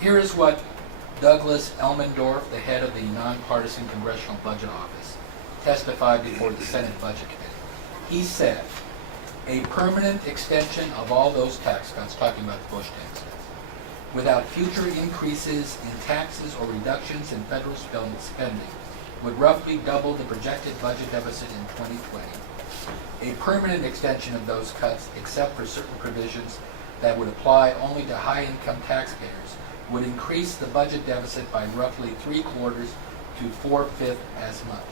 Here is what Douglas Elmendorf, the head of the nonpartisan Congressional Budget Office, testified before the Senate Budget Committee. He said, a permanent extension of all those tax cuts, talking about the Bush tax cuts, without future increases in taxes or reductions in federal spending, would roughly double the projected budget deficit in 2020. A permanent extension of those cuts, except for certain provisions that would apply only to high-income taxpayers, would increase the budget deficit by roughly 3/4 to 4/5 as much.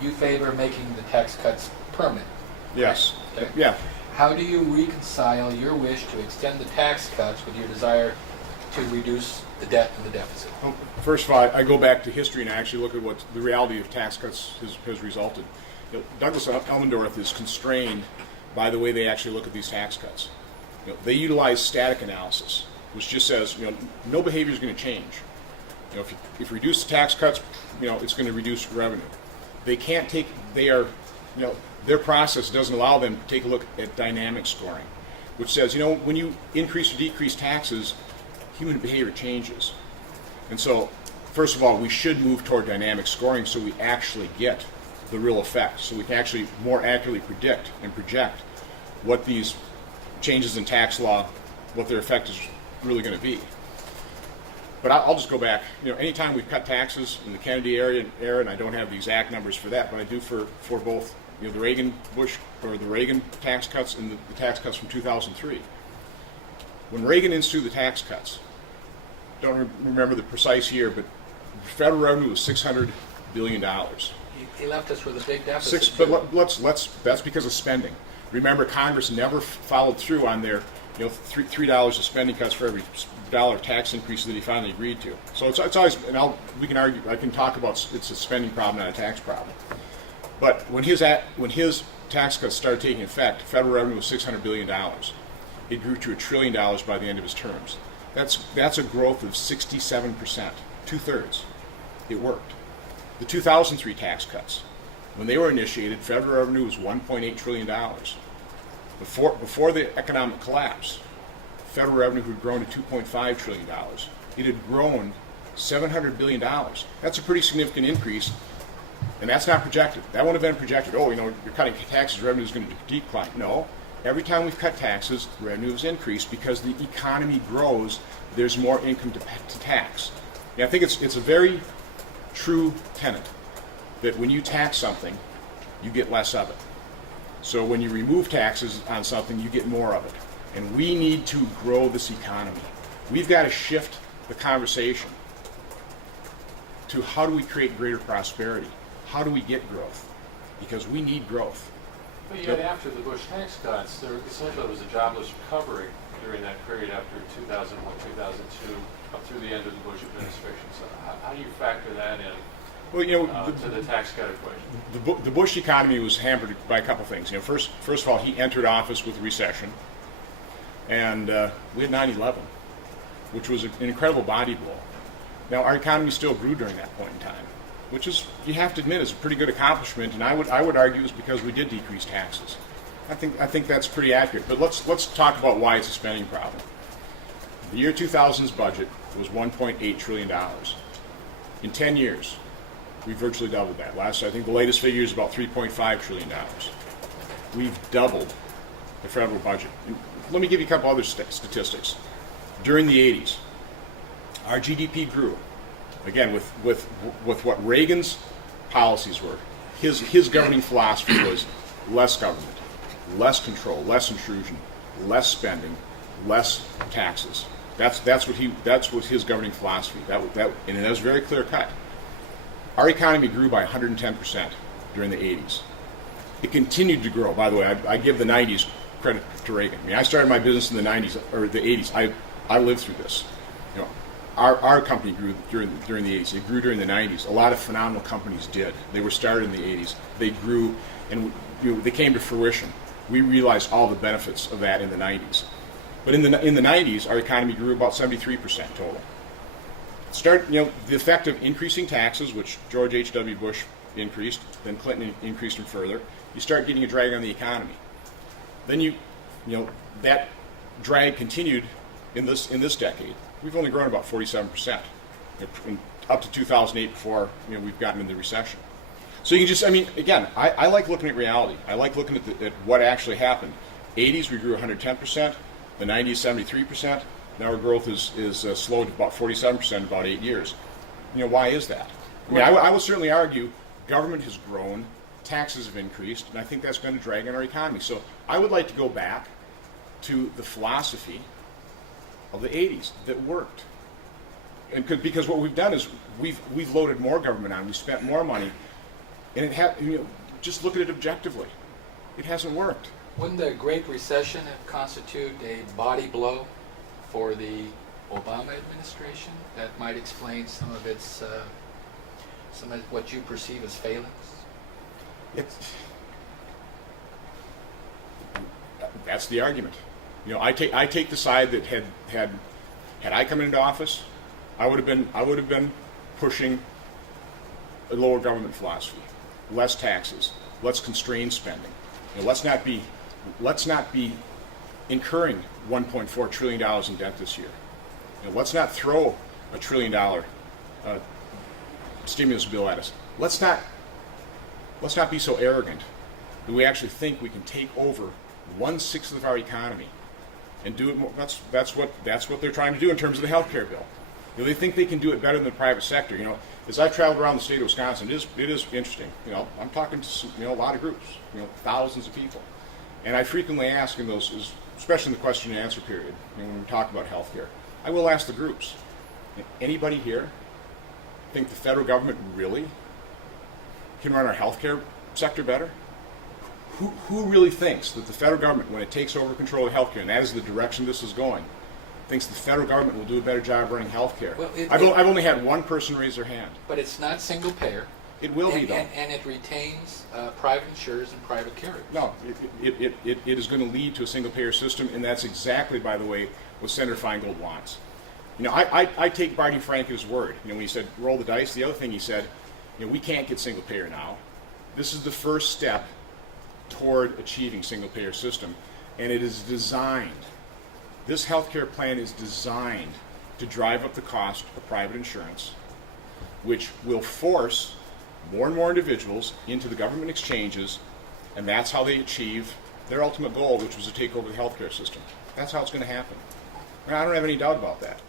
You favor making the tax cuts permanent? Yes. Okay. Yeah. How do you reconcile your wish to extend the tax cuts with your desire to reduce the debt and the deficit? Well, first of all, I go back to history and I actually look at what the reality of tax cuts has resulted. Douglas Elmendorf is constrained by the way they actually look at these tax cuts. They utilize static analysis, which just says, no behavior is going to change. If you reduce the tax cuts, it's going to reduce revenue. They can't take, their process doesn't allow them to take a look at dynamic scoring, which says, when you increase or decrease taxes, human behavior changes. And so, first of all, we should move toward dynamic scoring so we actually get the real effect, so we can actually more accurately predict and project what these changes in tax law, what their effect is really going to be. But I'll just go back. Anytime we've cut taxes in the Kennedy era, and I don't have the exact numbers for that, but I do for both the Reagan tax cuts and the tax cuts from 2003. When Reagan instituted the tax cuts, don't remember the precise year, but federal revenue was $600 billion. He left us with a big deficit. That's because of spending. Remember, Congress never followed through on their $3 of spending cuts for every dollar tax increase that he finally agreed to. So it's always, and we can argue. I can talk about it's a spending problem, not a tax problem. But when his tax cuts started taking effect, federal revenue was $600 billion. It grew to $1 trillion by the end of his terms. That's a growth of 67%, 2/3. It worked. The 2003 tax cuts, when they were initiated, federal revenue was $1.8 trillion. Before the economic collapse, federal revenue had grown to $2.5 trillion. It had grown $700 billion. That's a pretty significant increase, and that's not projected. That wouldn't have been projected. You're cutting taxes, revenue is going to decline. No. Every time we've cut taxes, revenue has increased because the economy grows. There's more income to tax. I think it's a very true tenet that when you tax something, you get less of it. So when you remove taxes on something, you get more of it. And we need to grow this economy. We've got to shift the conversation to how do we create greater prosperity? How do we get growth? Because we need growth. But yet after the Bush tax cuts, there essentially was a jobless recovery during that period after 2001, 2002, up through the end of the Bush administration. So how do you factor that in to the tax cut equation? The Bush economy was hampered by a couple things. First of all, he entered office with a recession, and we had 9/11, which was an incredible body blow. Now, our economy still grew during that point in time, which is, you have to admit, is a pretty good accomplishment, and I would argue it's because we did decrease taxes. I think that's pretty accurate. But let's talk about why it's a spending problem. The year 2000's budget was $1.8 trillion. In 10 years, we virtually doubled that. I think the latest figure is about $3.5 trillion. We've doubled the federal budget. And let me give you a couple other statistics. During the 80s, our GDP grew. Again, with what Reagan's policies were, his governing philosophy was less government, less control, less intrusion, less spending, less taxes. That's what his governing philosophy. And that was very clear cut. Our economy grew by 110% during the 80s. It continued to grow. By the way, I give the 90s credit to Reagan. I started my business in the 90s or the 80s. I lived through this. Our company grew during the 80s. It grew during the 90s. A lot of phenomenal companies did. They were started in the 80s. They grew, and they came to fruition. We realized all the benefits of that in the 90s. But in the 90s, our economy grew about 73% total. The effect of increasing taxes, which George H.W. Bush increased, then Clinton increased them further. You start getting a drag on the economy. Then that drag continued in this decade. we've only grown about 47%, up to 2008 before we've gotten into the recession. So you can just, I mean, again, I like looking at reality. I like looking at what actually happened. 80s, we grew 110%. The 90s, 73%. Now our growth is slowed to about 47% in about 8 years. Why is that? I mean, I will certainly argue government has grown, taxes have increased, and I think that's been a drag on our economy. So I would like to go back to the philosophy of the 80s that worked. And because what we've done is we've loaded more government on, we spent more money, and it had, just look at it objectively. It hasn't worked. Wouldn't the Great Recession have constituted a body blow for the Obama administration that might explain some of what you perceive as failings? That's the argument. I take the side that had I come into office, I would have been pushing a lower government philosophy, less taxes, let's constrain spending. Let's not be incurring $1.4 trillion in debt this year. Let's not throw a $1 trillion stimulus bill at us. Let's not be so arrogant that we actually think we can take over 1/6 of our economy and do it more. That's what they're trying to do in terms of the health care bill. They think they can do it better than the private sector. As I've traveled around the state of Wisconsin, it is interesting. I'm talking to a lot of groups, thousands of people, and I frequently ask in those, especially in the question and answer period, when we talk about health care, I will ask the groups, anybody here think the federal government really can run our health care sector better? Who really thinks that the federal government, when it takes over control of health care, and that is the direction this is going, thinks the federal government will do a better job running health care? Well, I've only had one person raise their hand. But it's not single payer. It will be, though. And it retains private insurers and private carriers. No, it is going to lead to a single payer system, and that's exactly, by the way, what Senator Feingold wants. I take Barney Frank at his word. When he said roll the dice, the other thing he said, we can't get single payer now. This is the first step toward achieving single payer system, and it is designed. This health care plan is designed to drive up the cost of private insurance, which will force more and more individuals into the government exchanges, and that's how they achieve their ultimate goal, which was to take over the health care system. That's how it's going to happen. I don't have any doubt about that.